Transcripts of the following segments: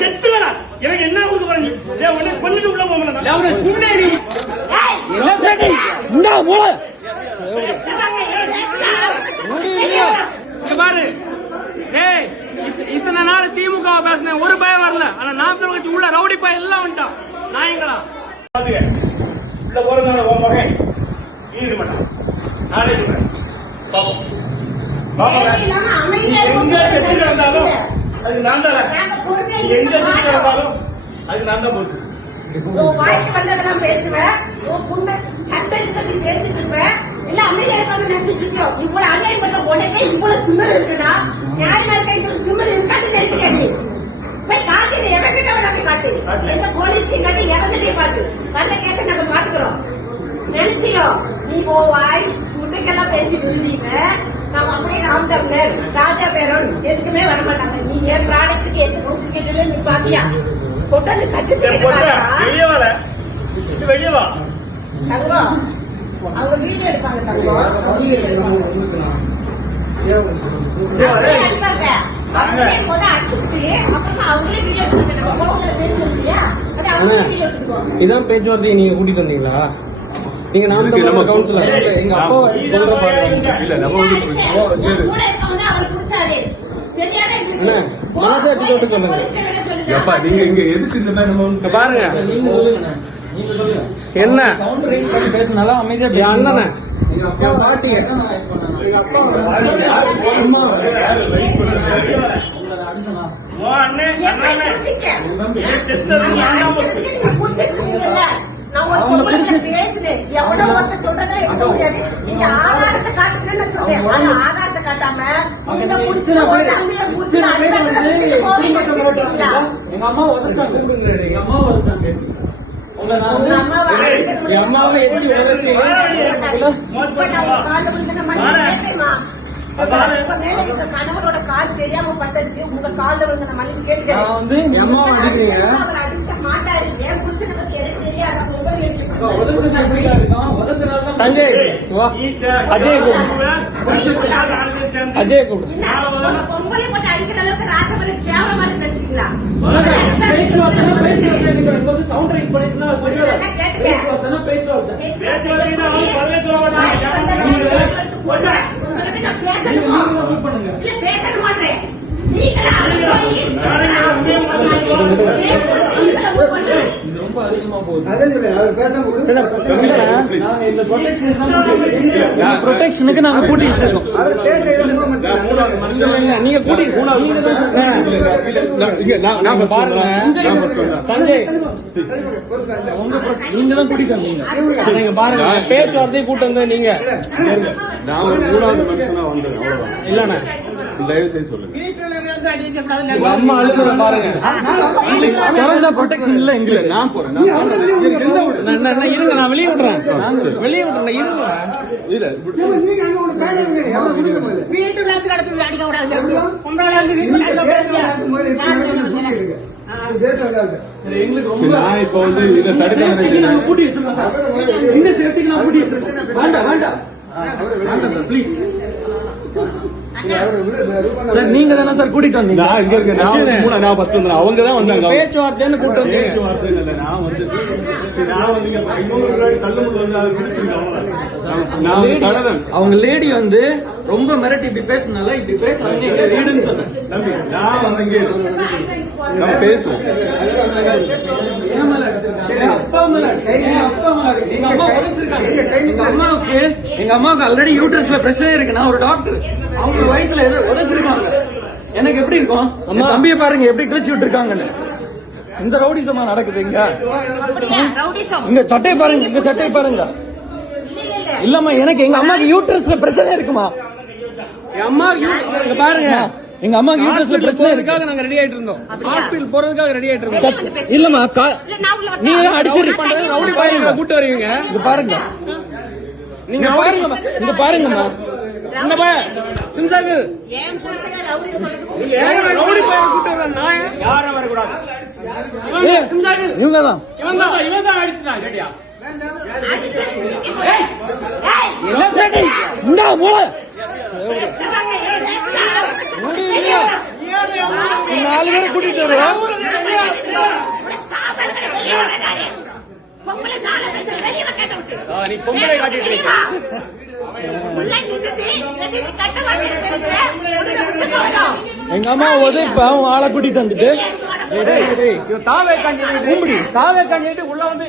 செத்துறா எனக்கு என்ன கொடுக்க போறீங்க உன்னை கொன்னுட்டு உள்ள போகணும் பாரு. இத்தனை நாள் திமுக பேசினேன் ஒரு பயம் வரல. ஆனா நாற்பது வச்சு உள்ள ரவுடி பயம் எல்லாம் வந்துட்டான். நாயங்களா உள்ள போறதுனால உன் மகன் ஈடு மாட்டான். நாளை எங்க செத்து கிடந்தாலும் அது நான் தான். எங்க செத்து கிடந்தாலும் அது நான் தான் போட்டு வாய்க்கு வந்ததெல்லாம் பேசுவேன். சட்டத்துக்கு பேசிட்டு இருப்பேன். இல்ல அமைதி எடுப்பாங்க நினைச்சிட்டு இருக்கோம். இவ்வளவு அநியாயம் பண்ற உடனே இவ்வளவு திமிர் இருக்குன்னா நியாயமா இருக்கேன்னு திமிர் இருக்காது நினைக்கிறேன். போய் காட்டு எவங்கிட்ட போய் காட்டு. எந்த போலீஸ்லையும் காட்டு எவங்கிட்டே காட்டு. வந்த கேஸ நாங்க பாத்துக்கிறோம். நினைச்சியோ நீ வாய் முட்டைக்கெல்லாம் பேசி விழுந்தீங்க. நாம அப்படியே ராம் தமிழர் ராஜா பேரோன் எதுக்குமே வரமாட்டாங்க. நீ என் ப்ராடக்டுக்கு எந்த சர்டிபிகேட்ல நீ பாத்தியா கொண்டாந்து சர்டிபிகேட் வெளியே வா தங்கம். அவங்க வீடியோ எடுப்பாங்க தங்கம். இதான் பேச்சுவார்த்தை நீங்க கூட்டிட்டு வந்தீங்களா? நீங்க நாம கவுன்சிலர் எங்க அப்பா பாருங்க என்ன பேசினாலும் அமைதியா அண்ணன் ஆதாரத்தை காட்டுன்னு சொல்றேன். ஆதாரத்தை காட்டாம எங்க அம்மா உதச்சாங்க. எங்க அம்மா உதச்சாங்க. அம்மாவை எப்படி கணவரோட கால் தெரியாம பட்டதுக்கு உங்க கால வந்து மனைவி கேட்டு மாட்டாரு. என் புருஷனை பத்தி எனக்கு தெரியாது. சஞ்சய் அஜய் அஜய் பொங்கலை போட்டு அடிக்கிற அளவுக்கு ராஜபுரம் கேவலமா நினைச்சீங்களா? பேச மாட்டேன். ரொம்ப அதிகமா போகுது. ப்ரொடெக்ஷனுக்கு நாங்க கூட்டி வச்சிருக்கோம். நீங்க கூட்டி சஞ்சய் நீங்க தான் கூட்டிட்டு வந்தீங்க. நீங்க பாருங்க பேச்சுவார்த்தையை கூட்டு வந்த நீங்க இல்லண்ணா தயவு செய்து சொல்லுங்க. அம்மா அழுகுற பாருங்க. ப்ரொடெக்ஷன் இல்ல எங்களுக்கு. நான் போறேன் இருங்க. நான் வெளியே விடுறேன். வெளியே விடுறேன் இருங்க. வீட்டுல அடிக்க கூடாது. எங்களுக்கு ரொம்ப நான் இப்ப வந்து இதை தடுக்க கூட்டி வச்சிருக்கேன் சார். இந்த சேஃப்டிக்கு நான் கூட்டி வச்சிருக்கேன். வேண்டாம் வேண்டாம் வேண்டாம் சார் ப்ளீஸ் சார். நீங்க தானே சார் கூட்டிட்டு வந்தீங்க. அவங்க தான் வந்தாங்க. பேச்சுவார்த்தைன்னு கூட்டு வந்து பேச்சுவார்த்தை இல்ல. நான் வந்து அவங்க லேடி வந்து ரொம்ப மிரட்டி இப்படி பேசினால இப்படி பேசுறாங்க. வீடுன்னு சொன்னேன். நம்ம பேசுவோம். எங்க அம்மாவுக்கு ஆல்ரெடி யூட்ரஸ்ல பிரச்சனை இருக்கு. நான் ஒரு டாக்டர். அவங்க வயிற்றுல ஏதோ உதச்சிருக்காங்க. எனக்கு எப்படி இருக்கும்? தம்பியை பாருங்க எப்படி கிழிச்சு விட்டுருக்காங்கன்னு. இந்த ரவுடிசமா நடக்குது இங்க. இங்க சட்டையை பாருங்க. இங்க சட்டையை பாருங்க. இல்லம்மா எனக்கு எங்க அம்மாக்கு யூட்ரஸ்ல பிரச்சனை இருக்குமா? என் அம்மா பாருங்க. எங்க அம்மாக்கு யூட்ரஸ்ல பிரச்சனை இருக்காக நாங்க ரெடி ஆயிட்டு இருந்தோம். ஹாஸ்பிடல் போறதுக்காக ரெடி ஆயிட்டு இருக்கோம். இல்லம்மா நீங்க அடிச்சிருக்கீங்க. ரவுடி பாருங்க கூட்டு வருவீங்க. இங்க பாருங்க. நீங்க பாருங்கம்மா. இங்க பாருங்கம்மா. என்ன பா சிந்தாகு ரவுடி பையன் கூட்டு வர நான் யாரும் வரக்கூடாது. இவங்க தான் இவன் தான் அடிச்சான். ரெடியா நாலு பேரை கூட்டிட்டு வருவோம். சாப்பாடு கடை வெளியே வராரு. பொம்பளை நாளை பேசுற வெளியே கேட்ட விட்டு. நீ பொம்பளை காட்டிட்டு இருக்க. உள்ள நின்னுட்டு நீ கட்ட வாங்கி பேசுற. உன்னை விட்டு போகணும். எங்க அம்மா இப்ப அவன் ஆளை கூட்டிட்டு வந்துட்டு தாவே கண்டிட்டு தாவே கண்டிட்டு உள்ள வந்து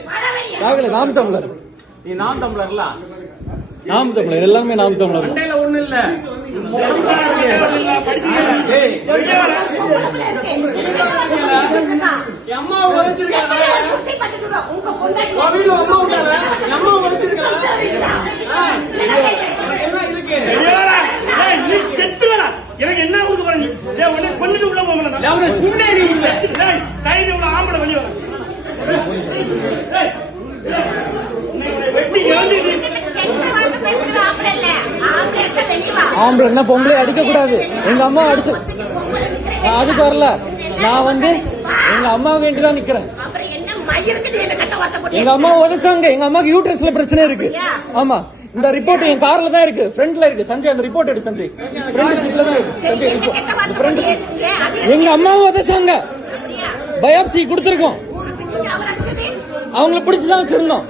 ராகுல நாம் தமிழர், நீ நாம் தமிழர்ல நாம் தமிழர், எல்லாமே நாம் தமிழர். மண்டையில ஒண்ணு இல்ல. அம்மா உழைச்சிருக்காங்க. உங்க பொண்டாட்டி அம்மா உழைச்சிருக்காங்க. எனக்கு என்ன கொடுக்க போறீங்க? கொண்டுட்டு உள்ள போகணும். குண்டேறி உள்ள கைது உள்ள ஆம்பளை வெளியே வெட்டி ஆம்பளை என்ன பொம்பளை அடிக்க கூடாது. எங்க அம்மா அடிச்சு நான் அதுக்கு வரல. நான் வந்து எங்க அம்மாவுக்கு வேண்டி தான் நிக்கிறேன். எங்க அம்மா உதைச்சாங்க. எங்க அம்மாவுக்கு யூட்ரஸ்ல பிரச்சனை இருக்கு. ஆமா, இந்த ரிப்போர்ட் என் கார்ல தான் இருக்கு, ஃப்ரண்ட்ல இருக்கு. சஞ்சய் அந்த ரிப்போர்ட் எடு சஞ்சய், ஃப்ரண்ட் சீட்ல தான் இருக்கு சஞ்சய் ரிப்போர்ட். எங்க அம்மாவை உதைச்சாங்க, பயாப்சி கொடுத்திருக்கோம். அவங்களை பிடிச்சுதான் வச்சிருந்தோம்.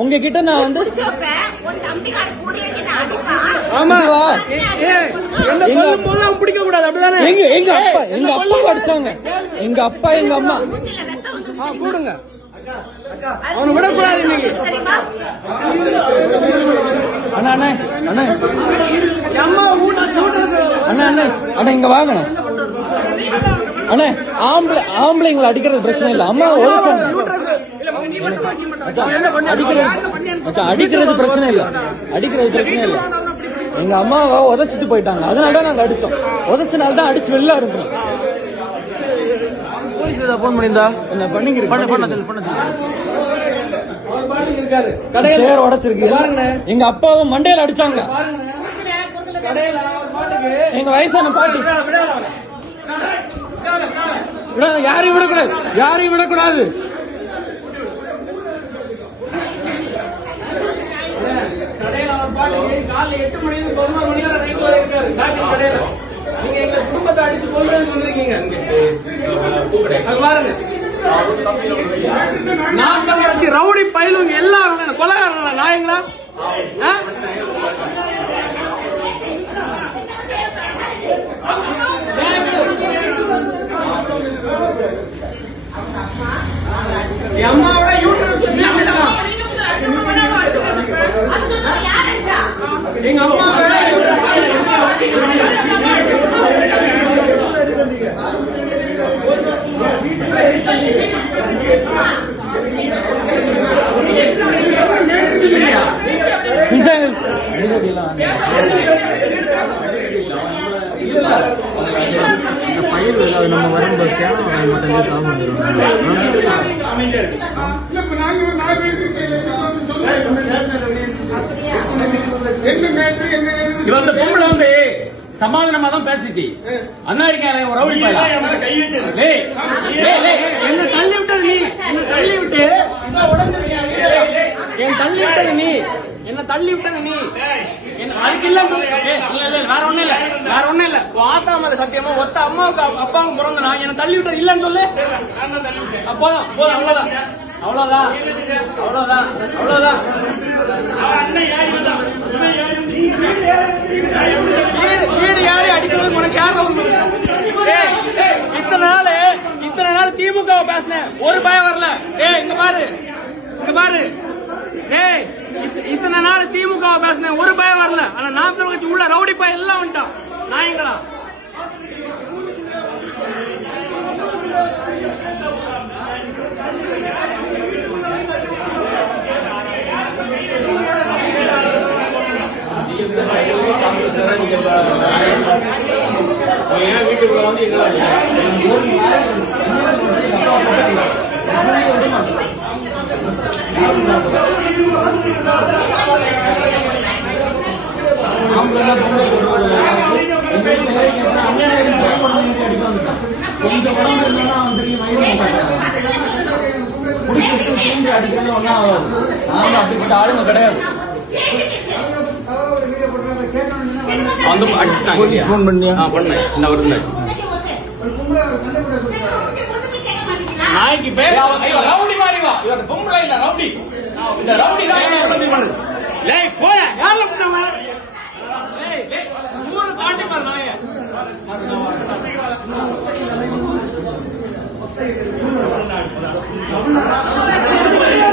உங்ககிட்ட நான் வந்து பிடிக்க கூடாது அப்படிதானே? எங்க அப்பா அடிச்சாங்க. எங்க அப்பா எங்க அம்மா கூடுங்க. அவனை விடக்கூடாது இன்னைக்கு. அண்ணா அண்ணா அண்ணா அம்மா அண்ணா அண்ணா அண்ணா இங்க வாங்க அண்ணா. ஆம்பளைங்களை அடிக்கிறது பிரச்சனை இல்ல. அம்மா ஒழிச்சாங்க. அடிக்கிறது பிரச்சனை இல்ல, அடிக்கிறது பிரச்சனை இல்ல. எங்க அம்மாவை உதைச்சிட்டு போயிட்டாங்க, அதனாலதான் நாங்க அடிச்சோம். உதைச்சனால்தான் அடிச்சு வெளில இருக்கோம். போலீஸ் போன் பண்ணிருந்தா என்ன பண்ணீங்க? சேர் உடைச்சிருக்கு. எங்க அப்பாவை மண்டையில அடிச்சாங்க. எங்க வயசான பாட்டி யாரையும் விடக்கூடாது, யாரையும் விடக்கூடாது. காலைல 8 மணி 11 மணி வரை ரைட்ல இருக்காரு கடையில. நீங்க எங்க குடும்பத்தை அடிச்சு கொல்றதுக்கு வந்திருக்கீங்க. பாருங்க, நாட்டை வச்சு ரவுடி பயிலுங்க எல்லாரும் கொலைகாரங்களா நாயங்களா? அம்மாவோட யூட்ரஸ் எங்க அம்மா நம்ம வரும்போது இவன் அந்த பொம்பளை வந்து சமாதானமா தான் பேசிச்சு. அண்ணா இருக்க ஒரு ரவுடி பையன் என்ன தள்ளி விட்டது நீ, என்ன தள்ளி விட்டு என் தள்ளி விட்டது நீ, என்ன தள்ளி விட்டது நீ. அதுக்கு இல்ல வேற ஒண்ணும் இல்ல, வேற ஒண்ணும் இல்ல. ஆத்தா மேல சத்தியமா ஒத்த அம்மாவுக்கு அப்பாவுக்கு பிறந்த நான் என்ன தள்ளி விட்டது இல்லன்னு சொல்லு. போதும் போதும், அவ்வளவுதான் அவ்வளவுதான் அவ்வளவுதான் அவ்வளவுதான். வீடு யாரு அடிக்கிறது உனக்கு யாரு? இத்தனை நாள் திமுக பேசினேன், ஒரு பயம் வரல. இங்க பாரு, இங்க பாரு. இத்தனை நாள் திமுக பேசினேன், ஒரு பயம் வரல. ஆனா நாற்பது கட்சி உள்ள ரவுடி பையன் எல்லாம் வந்துட்டான் நாயங்களா. வீட்டுக்குள்ள வந்து கொஞ்சம் உடம்பு இருந்தா அடிக்கிறது ஒன்னா ஆகாது. நாங்க அப்படிப்பட்ட ஆளுங்க கிடையாது. போன் பண்ணியா? பண்ணேன். என்ன வருது? நாய்க்கு பேச ரவுடி மாதிரி வா. இவர் பொம்பளை இல்ல ரவுடி. இந்த ரவுடி தான் உதவி பண்ணுது. லேய் போய யார பண்ணவ? லேய் ஊரு தாண்டி பாரு நாய.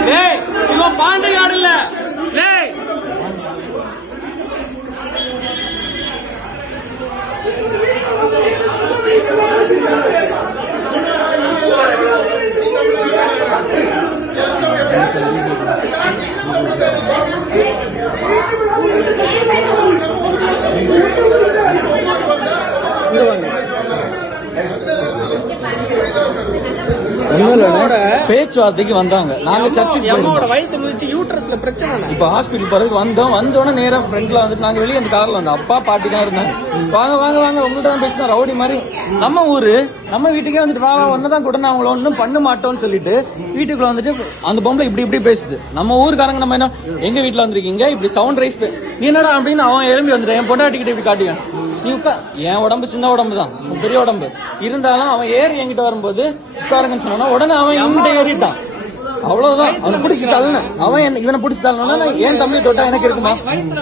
லேய் இவன் பாண்டிகாடு இல்ல. லேய் பேச்சுவார்த்தைக்கு வந்தாங்க. நாங்க சர்ச்சுக்கு அம்மாவோட வயிற்று மிதிச்சு யூட்ரஸ்ல பிரச்சனை இல்ல. இப்ப ஹாஸ்பிட்டல் போறதுக்கு வந்தோடனே நேரம் ஃப்ரெண்ட்ல வந்துட்டு நாங்க வெளியே அந்த கார்ல வந்தோம். அப்பா பாட்டி தான் இருந்தாங்க. வாங்க வாங்க வாங்க உங்கள்ட்ட தான் பேசினா ரவுடி மாதிரி நம்ம ஊரு நம்ம வீட்டுக்கே வந்துட்டு வா ஒன்னதான் கூட நான் அவங்கள ஒன்னும் பண்ண மாட்டோம்னு சொல்லிட்டு வீட்டுக்குள்ள வந்துட்டு அந்த பொம்பளை இப்படி இப்படி பேசுது. நம்ம ஊருக்காரங்க நம்ம என்ன எங்க வீட்டுல வந்திருக்கீங்க இப்படி சவுண்ட் ரைஸ் நீ என்னடா அப்படின்னு அவன் எழும்பி வந்துட்டேன். என் பொண்டாட்டிக்கிட்ட இப்படி காட்டுவேன். நீ என் உடம்பு சின்ன உடம்பு தான் பெரிய உடம்பு இருந்தாலும் அவன் ஏறி என்கிட்ட வரும்போது உட்காருங்கன்னு சொன்னா உடனே அவன் என்கிட்ட ஏறிட்டான். அவ்வளவுதான். அவனை பிடிச்சி தள்ளன அவன் இவனை பிடிச்சி தள்ளனா ஏன் தம்பி தொட்டா எனக்கு இருக்குமா?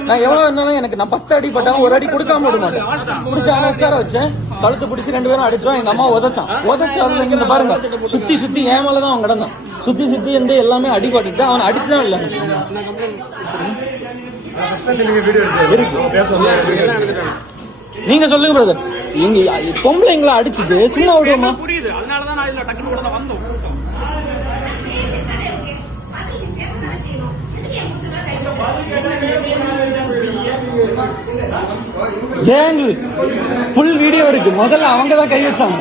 நான் எவ்வளவு இருந்தாலும் எனக்கு நான் 10 அடி பட்டாலும் ஒரு அடி கொடுக்காம விட மாட்டேன். பிடிச்சி அவனை உட்கார வச்சேன். கழுத்து பிடிச்சி 2 பேரும் அடிச்சோம். எங்க அம்மா உதச்சு அதுல இங்க பாருங்க சுத்தி சுத்தி ஏன் மேலதான் அவன் கிடந்தான். சுத்தி சுத்தி இருந்து எல்லாமே அடிபட்டு அவன் அடிச்சுதான் இல்ல. நீங்க சொல்லுங்க பிரதர். இங்க பொம்பளைங்களை அடிச்சுட்டு சும்மா விடுவோமா? புரியுது. அதனாலதான் நான் இதுல டக்குனு கூட வந்தோம். ஜெயங்கள் ஃபுல் வீடியோ இருக்கு. முதல்ல அவங்க தான் கை வச்சாங்க.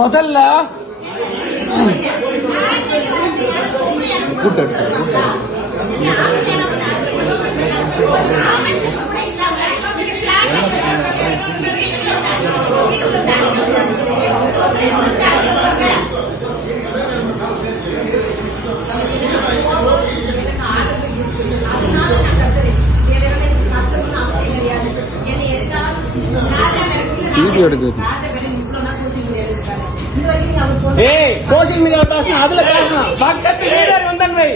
முதல்ல வீடியோ எடுக்குது. ஏய் சோசியல் மீடியா பேசணும். அதுல பேசணும். பக்கத்து வீரர் வந்தன்மை.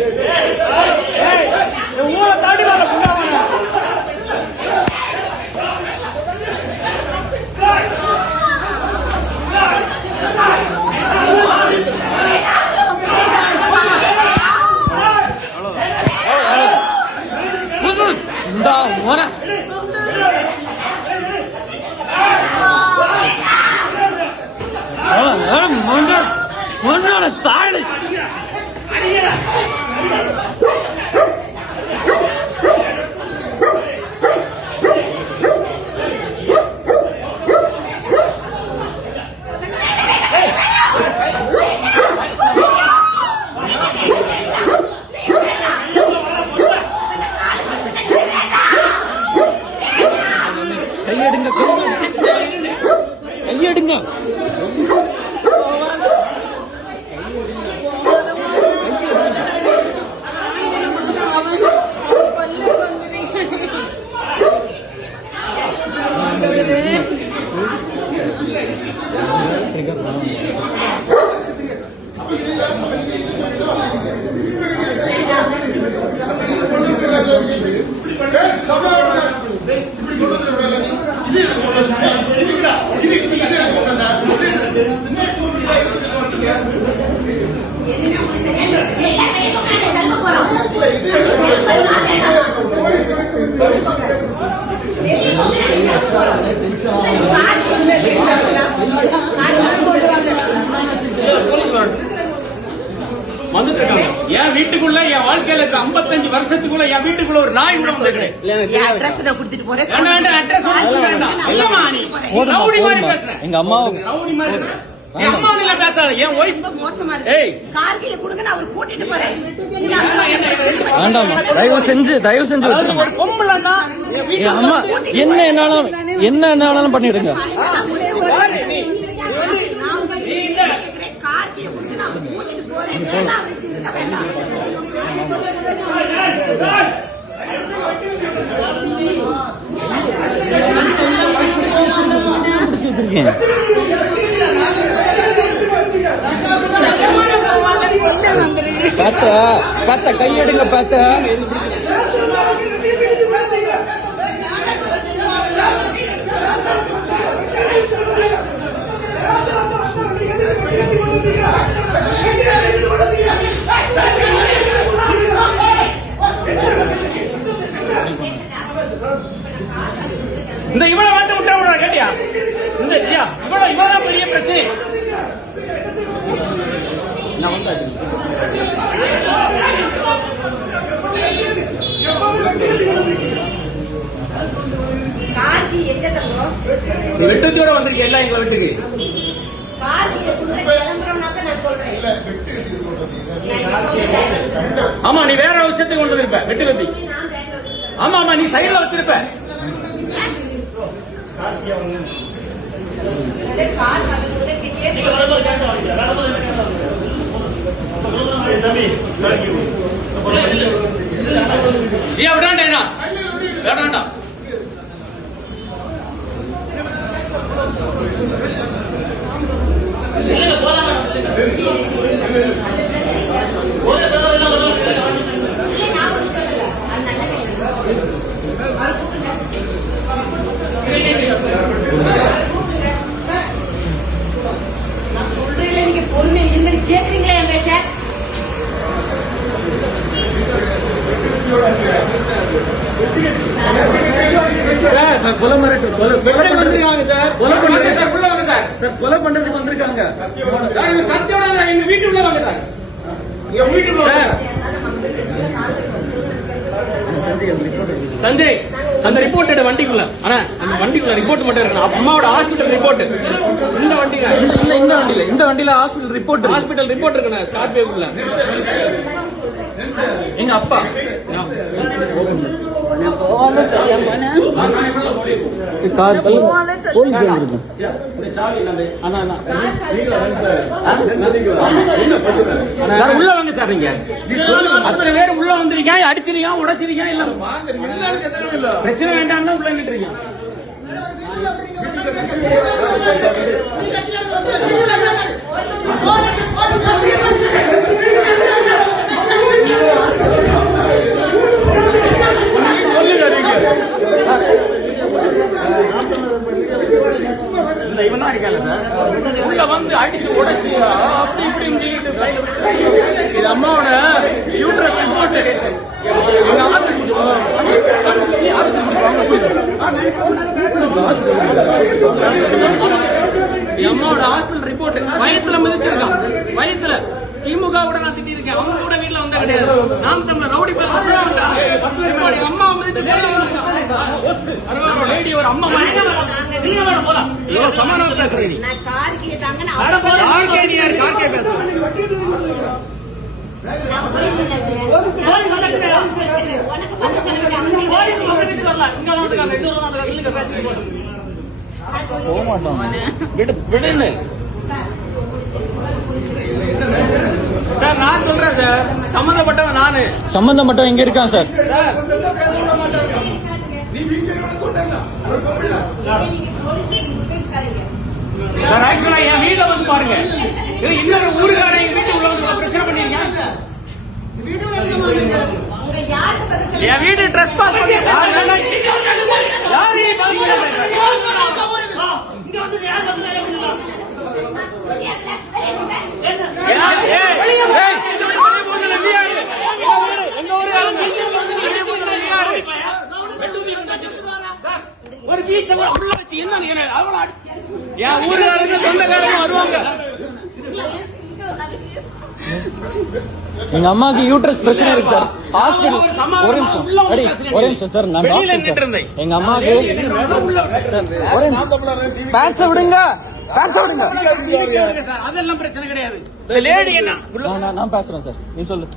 ஏய் ஊரை தாண்டி வர புண்ணாம தாழை கையெடுங்க கையெடுங்க. என் வீட்டுக்குள்ள என் வாழ்க்கையில 55 வருஷத்துக்குள்ள என் வீட்டுக்குள்ள ஒரு நாய் கூட வந்திருக்கு. எங்க அம்மா ரவுடி மாதிரி என் அம்மா இல்ல பேசாத. என் ஒய்ஃப் ஏய் கார்கில கொடுங்க அவர் கூட்டிட்டு போறேன். வேண்டாமா தயவு செஞ்சு ஒரு பொம்பளைன்னா என் அம்மா என்ன என்னாலும் பண்ணிடுங்க. கார்கில கொடுங்க நான் கூட்டிட்டு போறேன். இருக்கேன். பார்த்த கையெடுங்க பார்த்த. இந்த இவளை வந்து விட்டா விடுறா கேட்டியா? இந்த இவதான் பெரிய பிரச்சனை. நான் வந்தாச்சு. வெட்டத்தோட வந்திருக்கேன் எல்லாம் எங்க வீட்டுக்கு. ஆமா நீ வேற விஷயத்துக்கு கொண்டு வந்திருப்ப வெட்டு கத்தி. ஆமா ஆமா நீ சைடுல வச்சிருப்ப. விடாண்டா வேண்டாண்டா. நான் சொல்றேன் நீங்க பொறுமை இருங்கன்னு கேக்குறீங்களா என் பேச்ச? சார் கொலை வந்திருக்காங்க சார். கொலை பண்றதுக்கு வந்திருக்காங்க. எங்க வீட்டுக்குள்ள வாங்க சார். எங்க வீட்டுக்குள்ள சஞ்சய் அந்த ரிப்போர்ட் எடு வண்டிக்குள்ள. ஆனா அந்த வண்டிக்குள்ள ரிப்போர்ட் மட்டும் இருக்கணும். அம்மாவோட ஹாஸ்பிட்டல் ரிப்போர்ட் இந்த வண்டியில இந்த வண்டியில ஹாஸ்பிட்டல் ரிப்போர்ட் இருக்கணும். ஸ்கார்பியோக்குள்ள எங்க அப்பா உள்ள வாங்க சார். நீங்க அத்தனை பேர் உள்ள வந்துருக்கீங்க. அடிச்சிருக்கீங்க உடைச்சிருக்கீங்க. இல்ல பிரச்சனை வேண்டாம் உள்ள நின்றுருக்கீங்க. இவன் தான் இருக்காங்க சார். உள்ள வந்து அடிச்சு உடைச்சு அப்படி இப்படி இது அம்மாவோட யூட்ரஸ் ரிப்போர்ட். அம்மாவோட ஹாஸ்பிட்டல் ரிப்போர்ட். வயத்துல மிதிச்சிருக்கான். வயத்துல திமுக கூட நான் திட்டி இருக்கேன். அவங்க கூட வீட்டுல வந்தா கிடையாது. நாம் தமிழர் ரவுடி பேர் அம்மா லேடி ஒரு அம்மா சமாதானம் பேசுறேன். போக மாட்டோம். விடுன்னு சார் நான் சொல்றேன் சார். சம்பந்தப்பட்டவன் நானு. சம்பந்தப்பட்டவன் எங்க இருக்கான் சார்? சார் ஆக்சுவலா என் வீட்டுல வந்து பாருங்க. இன்னொரு ஊருக்கார எங்க வீட்டு உள்ள வந்து பிரச்சனை பண்ணீங்க. என் வீடு ட்ரெஸ் பாஸ் பண்ணி ஒரு பீச்ச உள்ள வச்சு என்ன என் ஊருக்காரங்க சொந்தக்காரங்க வருவாங்க. எங்க அம்மாக்கு யூட்ரஸ் பிரச்சனை இருக்கு சார். ஹாஸ்பிட்டல் ஒரு நிமிஷம் சார். நான் டாக்டர் சார். எங்க அம்மாக்கு பேச விடுங்க. அதெல்லாம் பிரச்சனை கிடையாது. லேடி என்ன நான் பேசுறேன் சார். நீ சொல்லு.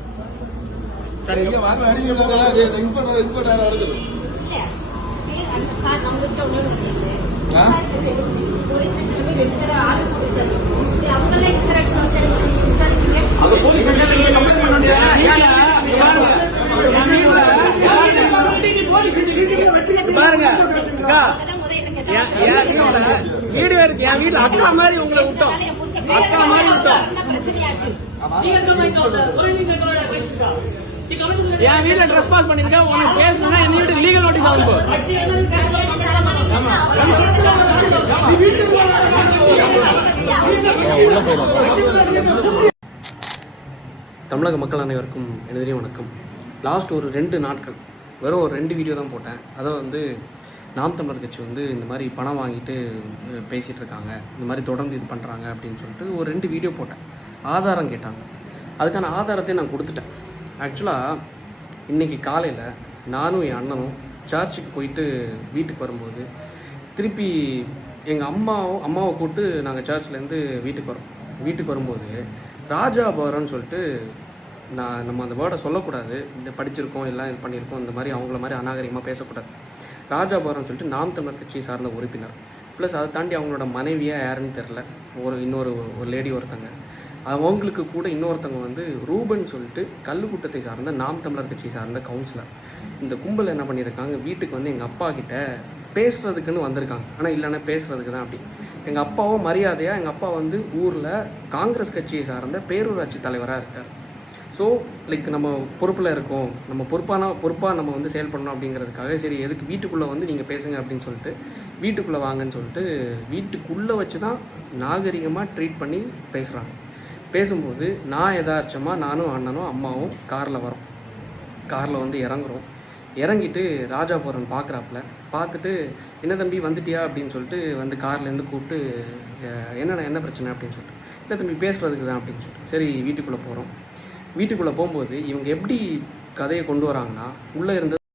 பாருங்க வீடியோ இருக்கு, என் வீட்டுல அக்கா மாதிரி உங்களை விட்டோம், அக்கா மாதிரி விட்டோம். பிரச்சனையாச்சு. என் வீட்டுல ட்ரெஸ் பாஸ் பண்ணிருக்க, உனக்கு பேசணும்னா என் வீட்டுக்கு லீகல் நோட்டீஸ் ஆகும். தமிழக மக்கள் அனைவருக்கும் எனதே வணக்கம். லாஸ்ட் ஒரு 2 நாட்கள் வெறும் ஒரு 2 வீடியோ தான் போட்டேன். அதாவது வந்து நாம் தமிழர் கட்சி வந்து இந்த மாதிரி பணம் வாங்கிட்டு பேசிகிட்டு இருக்காங்க, இந்த மாதிரி தொடர்ந்து இது பண்ணுறாங்க அப்படின்னு சொல்லிட்டு ஒரு 2 வீடியோ போட்டேன். ஆதாரம் கேட்டாங்க, அதுக்கான ஆதாரத்தை நான் கொடுத்துட்டேன். ஆக்சுவலாக இன்றைக்கி காலையில் நானும் என் அண்ணனும் சர்ச்சுக்கு போயிட்டு வீட்டுக்கு வரும்போது திருப்பி எங்கள் அம்மாவை கூப்பிட்டு நாங்கள் சர்ச்லேருந்து வீட்டுக்கு வரும்போது ராஜா பவரன்னு சொல்லிட்டு, நம்ம அந்த வேர்டை சொல்லக்கூடாது, இந்த படிச்சிருக்கோம் எல்லாம் இது பண்ணியிருக்கோம், இந்த மாதிரி அவங்கள மாதிரி அநாகரிகமாக பேசக்கூடாது. ராஜா பவரன்னு சொல்லிட்டு நாம் தமிழர் கட்சியை சார்ந்த உறுப்பினர், ப்ளஸ் அதை தாண்டி அவங்களோட மனைவியாக யாருன்னு தெரில, இன்னொரு லேடி ஒருத்தங்க, அவங்களுக்கு கூட இன்னொருத்தவங்க வந்து ரூபன் சொல்லிட்டு கல்லுக்கூட்டத்தை சார்ந்த நாம் தமிழர் கட்சி சார்ந்த கவுன்சிலர். இந்த கும்பல் என்ன பண்ணியிருக்காங்க, வீட்டுக்கு வந்து எங்கள் அப்பா கிட்ட பேசுகிறதுக்குன்னு வந்திருக்காங்க. ஆனால் இல்லைன்னா பேசுகிறதுக்கு தான் அப்படி. எங்கள் அப்பாவும் மரியாதையாக, எங்கள் அப்பா வந்து ஊரில் காங்கிரஸ் கட்சியை சார்ந்த பேரூராட்சி தலைவராக இருக்கார். ஸோ லைக் நம்ம பொறுப்பில் இருக்கோம், நம்ம பொறுப்பாக நம்ம வந்து செயல்படணும் அப்படிங்கிறதுக்காக சரி எதுக்கு வீட்டுக்குள்ளே வந்து நீங்கள் பேசுங்க அப்படின்னு சொல்லிட்டு வீட்டுக்குள்ளே வாங்கன்னு சொல்லிட்டு வீட்டுக்குள்ளே வச்சு தான் நாகரிகமாக ட்ரீட் பண்ணி பேசுகிறாங்க. பேசும்போது நான் எதார்த்தமாக நானும் அண்ணனும் அம்மாவும் காரில் வந்து இறங்கிட்டு ராஜாபுரம் பார்த்துட்டு என்ன தம்பி வந்துட்டியா அப்படின்னு சொல்லிட்டு வந்து கார்லேருந்து கூப்பிட்டு என்ன பிரச்சனை அப்படின்னு சொல்லிட்டு, இல்லை தம்பி பேசுகிறதுக்கு தான் அப்படின்னு சொல்லிட்டு சரி வீட்டுக்குள்ளே போகும்போது இவங்க எப்படி கதையை கொண்டு வராங்கன்னா, உள்ளே இருந்த